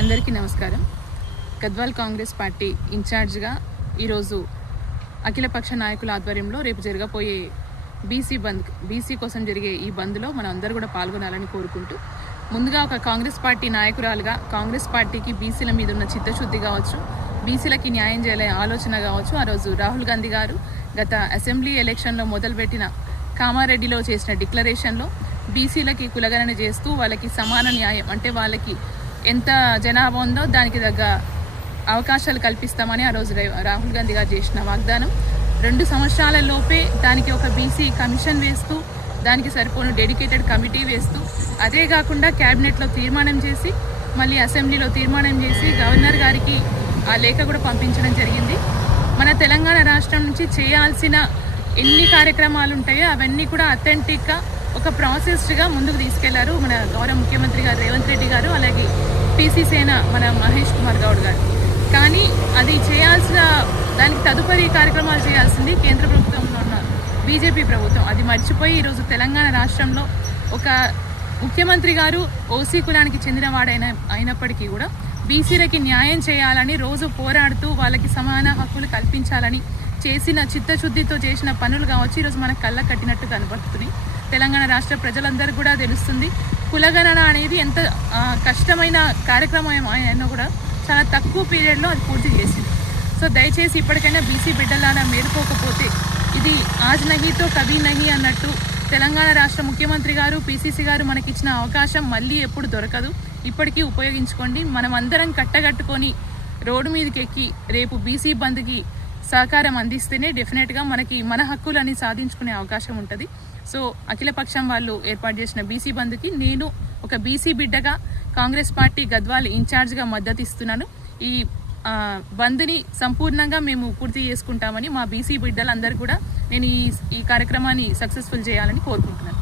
అందరికీ నమస్కారం. గద్వాల్ కాంగ్రెస్ పార్టీ ఇన్ఛార్జ్గా ఈరోజు అఖిలపక్ష నాయకుల ఆధ్వర్యంలో రేపు జరగబోయే బీసీ బంద్ బీసీ కోసం జరిగే ఈ బంద్లో మనం అందరూ కూడా పాల్గొనాలని కోరుకుంటూ ముందుగా ఒక కాంగ్రెస్ పార్టీ నాయకురాలుగా కాంగ్రెస్ పార్టీకి బీసీల మీద ఉన్న చిత్తశుద్ధి కావచ్చు బీసీలకి న్యాయం చేయాలనే ఆలోచన కావచ్చు ఆ రోజు రాహుల్ గాంధీ గారు గత అసెంబ్లీ ఎలక్షన్లో మొదలుపెట్టిన కామారెడ్డిలో చేసిన డిక్లరేషన్లో బీసీలకి కులగణన చేస్తూ వాళ్ళకి సమాన న్యాయం అంటే వాళ్ళకి ఎంత జనాభా ఉందో దానికి తగ్గ అవకాశాలు కల్పిస్తామని ఆ రోజు రాహుల్ గాంధీ గారు చేసిన వాగ్దానం. రెండు సంవత్సరాల లోపే దానికి ఒక బీసీ కమిషన్ వేస్తూ దానికి సరిపోను డెడికేటెడ్ కమిటీ వేస్తూ అదే కాకుండా క్యాబినెట్లో తీర్మానం చేసి మళ్ళీ అసెంబ్లీలో తీర్మానం చేసి గవర్నర్ గారికి ఆ లేఖ కూడా పంపించడం జరిగింది. మన తెలంగాణ రాష్ట్రం నుంచి చేయాల్సిన ఎన్ని కార్యక్రమాలు ఉంటాయో అవన్నీ కూడా అథెంటిక్గా ఒక ప్రాసెస్డ్గా ముందుకు తీసుకెళ్ళారు మన గౌరవ ముఖ్యమంత్రి గారు రేవంత్ రెడ్డి గారు అలాగే పీసీ సేన మన మహేష్ కుమార్ గౌడ్ గారు. కానీ అది చేయాల్సిన దానికి తదుపరి కార్యక్రమాలు చేయాల్సింది కేంద్ర ప్రభుత్వంలో ఉన్న బీజేపీ ప్రభుత్వం. అది మర్చిపోయి ఈరోజు తెలంగాణ రాష్ట్రంలో ఒక ముఖ్యమంత్రి గారు ఓసీ కులానికి చెందినవాడైన అయినప్పటికీ కూడా బీసీలకి న్యాయం చేయాలని రోజు పోరాడుతూ వాళ్ళకి సమాన హక్కులు కల్పించాలని చేసిన చిత్తశుద్ధితో చేసిన పనులు కావచ్చు ఈరోజు మనకు కళ్ళ కట్టినట్టు కనబడుతున్నాయి. తెలంగాణ రాష్ట్ర ప్రజలందరూ కూడా తెలుస్తుంది. కులగణన అనేది ఎంత కష్టమైన కార్యక్రమం అయినా కూడా చాలా తక్కువ పీరియడ్లో అది పూర్తి చేసింది. సో దయచేసి ఇప్పటికైనా బీసీ బిడ్డలారా మేలుకోకపోతే ఇది ఆజ్ నహీతో కభీ నహి అన్నట్టు తెలంగాణ రాష్ట్ర ముఖ్యమంత్రి గారు పీసీసీ గారు మనకిచ్చిన అవకాశం మళ్ళీ ఎప్పుడు దొరకదు. ఇప్పటికీ ఉపయోగించుకోండి. మనం అందరం కట్టగట్టుకొని రోడ్డు మీదకి ఎక్కి రేపు బీసీ బంద్కి సహకారం అందిస్తేనే డెఫినెట్గా మనకి మన హక్కులని సాధించుకునే అవకాశం ఉంటుంది. సో అఖిలపక్షం వాళ్ళు ఏర్పాటు చేసిన బీసీ బంద్కి నేను ఒక బీసీ బిడ్డగా కాంగ్రెస్ పార్టీ గద్వాల్ ఇన్ఛార్జ్గా మద్దతు ఇస్తున్నాను. ఈ బంద్ని సంపూర్ణంగా మేము పూర్తి చేసుకుంటామని మా బీసీ బిడ్డలందరూ కూడా నేను ఈ ఈ కార్యక్రమాన్ని సక్సెస్ఫుల్ చేయాలని కోరుకుంటున్నాను.